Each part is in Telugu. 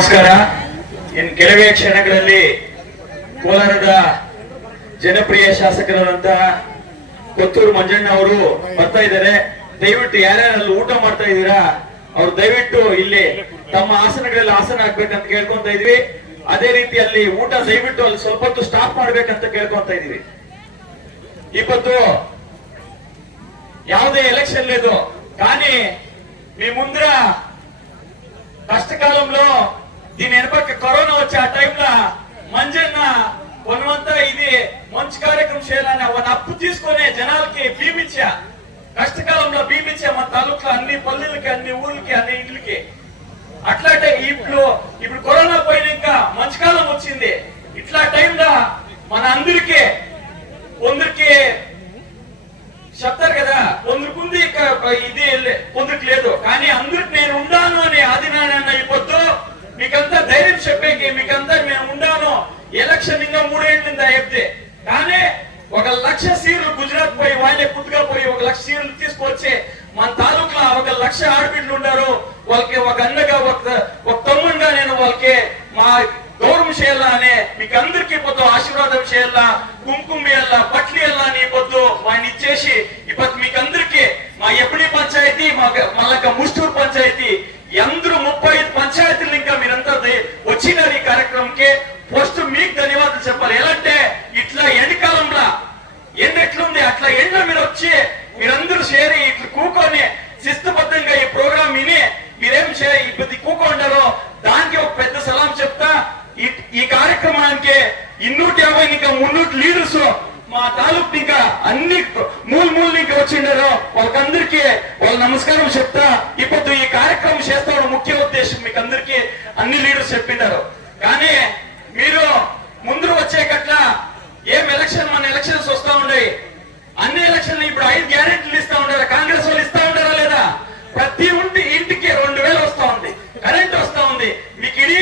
ನಮಸ್ಕಾರ. ಇನ್ನು ಕೆಲವೇ ಕ್ಷಣಗಳಲ್ಲಿ ಕೋಲಾರದ ಜನಪ್ರಿಯ ಶಾಸಕರಾದಂತಹ ಕೊತ್ತೂರು ಮಂಜಣ್ಣ ಅವರು ಬರ್ತಾ ಇದ್ದಾರೆ. ದಯವಿಟ್ಟು ಯಾರ್ಯಾರಲ್ಲಿ ಊಟ ಮಾಡ್ತಾ ಇದ್ದೀರಾ ಅವ್ರು ದಯವಿಟ್ಟು ಇಲ್ಲಿ ತಮ್ಮ ಆಸನಗಳಲ್ಲಿ ಆಸನ ಹಾಕ್ಬೇಕಂತ ಕೇಳ್ಕೊಂತ ಇದ್ವಿ. అదే ರೀತಿ ಅಲ್ಲಿ ಊಟ ದಯವಿಟ್ಟು ಅಲ್ಲಿ ಸ್ವಲ್ಪ ಹೊತ್ತು ಸ್ಟಾಪ್ ಮಾಡ್ಬೇಕಂತ ಕೇಳ್ಕೊಂತ ಇದೀವಿ. ఇప్పుడు ಯಾವುದೇ ఎలక్షన్ లేదు, కానీ మీ ముందర కష్టకాలంలో దీని వెనక కరోనా వచ్చే ఆ టైంలో మంజన్న కొనవంతా ఇది మంచి కార్యక్రమం చేయాలని ఒక అప్పు తీసుకునే జనాలకి బీమిచ్చా, కష్టకాలంలో బీమిచ్చా మన తాలూకులో అన్ని పల్లెలకి అన్ని ఊర్లకి అన్ని ఇంట్లకి. అట్లాంటి ఇప్పుడు కరోనా పోయినాక మంచి కాలం వచ్చింది. ఇట్లా టైంలో మన అందరికీ కొందరికి చెప్తారు కదా, కొందరుకుంది ఇది కొందరికి లేదు, కానీ అందరికి నేను ఉండాను అని ఆదినారాయణ ఇప్పుడు మీకంతా ధైర్యం చెప్పేకి మీకంతా నేను ఉండాను. ఎలక్షన్ ఇంకా 3 ఏళ్ళిందా చెప్తే, కానీ 1,00,000 సీట్లు గుజరాత్ పోయి వాళ్ళే పుట్టుగా పోయి 1,00,000 సీట్లు తీసుకొచ్చి మన తాలూకులో 1,00,000 ఆడబిడ్డలు ఉండారు. వాళ్ళకి ఒక అన్నగా ఒక తమ్ముడుగా నేను వాళ్ళకి మా గౌరవం చేయాలా అనే మీకు అందరికీ పొద్దు ఆశీర్వాదం చేయాలా, కుంకుమ వేయాలా, పట్లు వేయాలా అని పొద్దు వాడిని ఇచ్చేసి ఇప్పుడు మీకు అందరికీ మా ఎప్పటి పంచాయతీ మళ్ళా ముస్టూరు పంచాయతీ అందరూ 35 పంచాయతీలు ఇంకా మీరంతా వచ్చినారు ఈ కార్యక్రమంకి. ఫస్ట్ మీకు ధన్యవాదాలు చెప్పాలి. ఎలా అంటే ఇట్లా ఎండకాలంలో ఎండ ఎట్లుంది అట్లా ఎండ మీరు వచ్చి మీరందరూ చేరి ఇట్లా కూకొని శిస్తుబద్ధంగా ఈ ప్రోగ్రామ్ విని మీరేం ఇప్పుడు కూకుంటారో దానికి ఒక పెద్ద సలాం చెప్తా. ఈ కార్యక్రమానికి 250 ఇంకా 300 లీడర్స్ మా తాలూకు ఇంకా అన్ని మూల ఇంకా వచ్చిండారో వాళ్ళకందరికీ వాళ్ళ నమస్కారం చెప్తా. ఇప్పుడు ఈ కార్యక్రమం చేస్తా ముఖ్య ఉద్దేశం మీకు అందరికీ అన్ని లీడర్స్ చెప్పిండారు. కానీ మీరు ముందు వచ్చేకట్ల ఏం ఎలక్షన్ మన ఎలక్షన్స్ వస్తా ఉన్నాయి, అన్ని ఎలక్షన్లు ఇప్పుడు 5 గ్యారెంటీలు ఇస్తా ఉంటారా, కాంగ్రెస్ వాళ్ళు ఇస్తా ఉంటారా లేదా? ప్రతి ఇంటికి 2,000 వస్తా ఉంది, కరెంట్ వస్తా ఉంది. మీకు ఇడీ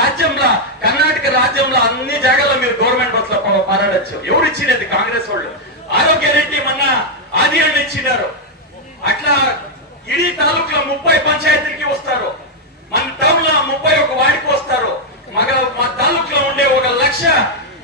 రాజ్యంలో కర్ణాటక రాజ్యంలో అన్ని జాగాల్లో మీరు గవర్నమెంట్ బస్సులో పారాడచ్చు. ఎవరు ఇచ్చినది? కాంగ్రెస్ వాళ్ళు. ఆరోగ్య గ్యారెంటీ మొన్న ఆది అని ఇచ్చినారు. అట్లా ఇడీ తాలూకులో 30 పంచాయతీలకి వస్తారు, మన టౌన్ లో 31 వాడికి వస్తారు. మా తాలూకులో ఉండే 1,00,000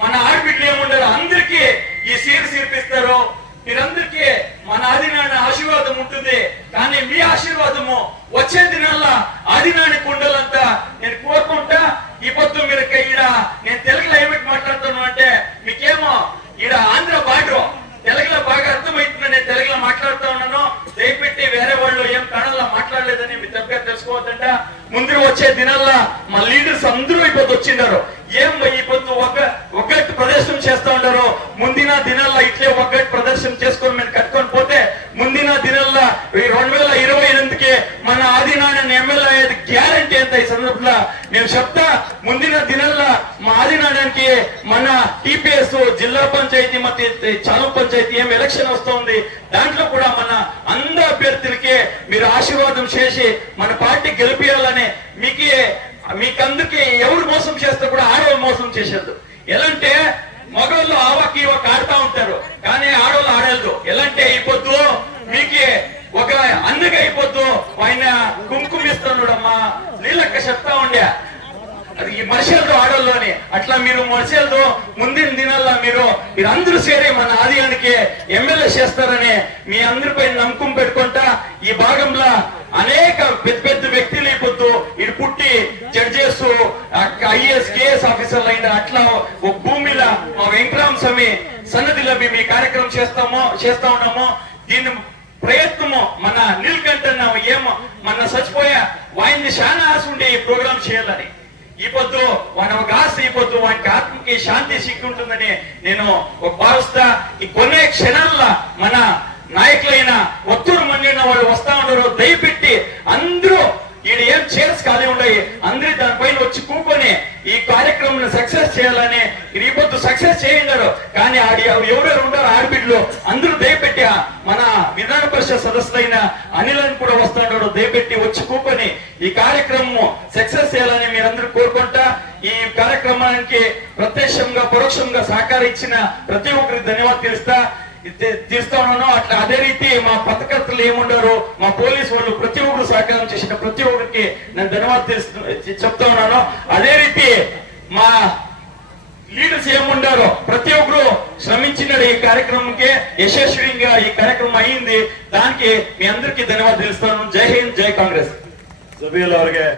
మన ఆడబిడ్డలు ఏముండారు అందరికీ ఈ సీర్పిస్తారు. మీరందరికీ మన ఆదినారాయణ ఆశీర్వాదం ఉంటుంది. కానీ మీ ఆశీర్వాదము వచ్చే దినాల్లో ఆదినారాయణకు ఉండాలంతా నేను కోరుకుంటా. ఈ పొద్దు మీరు ఈడ నేను తెలుగులో ఏమిటి మాట్లాడుతున్నాను అంటే మీకేమో ఈడ ఆంధ్ర బార్డర్ తెలుగులో బాగా అర్థమవుతుంది. నేను తెలుగులో మాట్లాడుతూ ఉన్నాను. దయపెట్టి వేరే వాళ్ళు ఏం కన్నడలో మాట్లాడలేదని మీ తప్పగా తెలుసుకోవద్దంట. ముందు వచ్చే దినాల్లో మా లీడర్స్ అందరూ ఇప్పుడు వచ్చిండారు. ఏం ఈ పొద్దు ఒక్కటి ప్రదర్శన చేస్తా ఉంటారు. ముందిన దినాల్లో ఇట్లే ఒక్కటి ప్రదర్శన చేసుకొని మేము కట్టుకొని పోతే ముందిన దినాల్లో 2028కి మన ఆదినారాయణ ఎమ్మెల్యే అయ్యేది గ్యారంటీ ఎంత. ఈ సందర్భంలో నేను చెప్తా, ముందిన దినాల్లో మా ఆదినారాయణకి మన టీపీఎస్ జిల్లా పంచాయతీ మధ్య చాలు పంచాయతీ ఏం ఎలక్షన్ వస్తుంది, దాంట్లో కూడా మన అందరు అభ్యర్థులకి మీరు ఆశీర్వాదం చేసి మన పార్టీ గెలిపియాలని మీకందరికి ఎవరు మోసం చేస్తే కూడా ఆడవాళ్ళు మోసం చేసేది. ఎలాంటే మగవాళ్ళు ఆవాకి ఇవాకి ఆడుతూ ఉంటారు, కానీ ఆడవాళ్ళు ఆడలేదు. ఎలాంటే అయిపోద్దు మీకు ఒక అన్నగా అయిపోద్దు ఆయన కుంకుమ ఇస్తున్నాడమ్మా నీళ్ళక్క చెప్తా ఉండే అది ఈ మనుషులతో ఆడోళ్ళని. అట్లా మీరు మనుషులతో ముందిన దినాల్లో మీరు అందరూ చేరి మన ఆదియానికి ఎమ్మెల్యే చేస్తారని మీ అందరిపై నమ్మకం పెట్టుకుంటా. ఈ భాగంలో అనేక పెద్ద వ్యక్తులు అయిపోతూ ఇటు పుట్టి జడ్జెస్ ఐఏఎస్ కేఎస్ ఆఫీసర్లు అయిన అట్లా ఒక భూమిలో మా వెంకటరామ స్వామి సన్నదిలో మేము ఈ కార్యక్రమం చేస్తా ఉన్నాము. దీని ప్రయత్నము మన నీలకంఠన్న ఏమో మన చచ్చిపోయా వాయిని చాలా ఆశ ఉండే ఈ ప్రోగ్రామ్ చేయాలని. ఈ పొద్దు వాని ఒక ఆశ, ఈ పొద్దు వానికి ఆత్మకి శాంతి సిక్కుంటుందని నేను భావిస్తా. ఈ కొన్ని క్షణాల్లో మన నాయకులైన ఒత్తూరు మండిన వాళ్ళు వస్తా ఉన్నారు. దయపెట్టి అందరూ ఈడ ఏం చైర్స్ ఖాళీ ఉన్నాయి, అందరూ దానిపైన వచ్చి కూకొని ఈ కార్యక్రమం సక్సెస్ చేయాలని ఈ పొద్దు సక్సెస్ చేయండారు. కానీ ఎవరెవరు ఉంటారు ఆడబిడ్డలు అందరూ దయపెట్టి మన విధాన పరిషత్ సదస్సులైన అనిలని కూడా వస్తున్నాడు. దయపెట్టి వచ్చి కూకొని ఈ కార్యక్రమం సక్సెస్ చేయాలని మీరందరూ కోరుకుంటా. ఈ కార్యక్రమానికి ప్రత్యక్షంగా పరోక్షంగా సహకారం ఇచ్చిన ప్రతి ఒక్కరికి ధన్యవాదాలు తెలుస్తా. తీస్తా ఉన్నాను. అట్లా అదే రీతి మా పథకర్తలు ఏముండారో, మా పోలీసు వాళ్ళు ప్రతి ఒక్కరు సహకారం చేసిన ప్రతి ఒక్కరికి నేను ధన్యవాదాలు చెప్తా ఉన్నాను. అదే రీతి మా లీడర్స్ ఏముండారో ప్రతి ఒక్కరు శ్రమించినాడు ఈ కార్యక్రమంకి. యశస్విగా ఈ కార్యక్రమం అయింది. దానికి మీ అందరికీ ధన్యవాదాలు తెలుస్తాను. జై హింద్, జై కాంగ్రెస్. ಸಭೆಯಲ್ಲಿ ಅವರಿಗೆ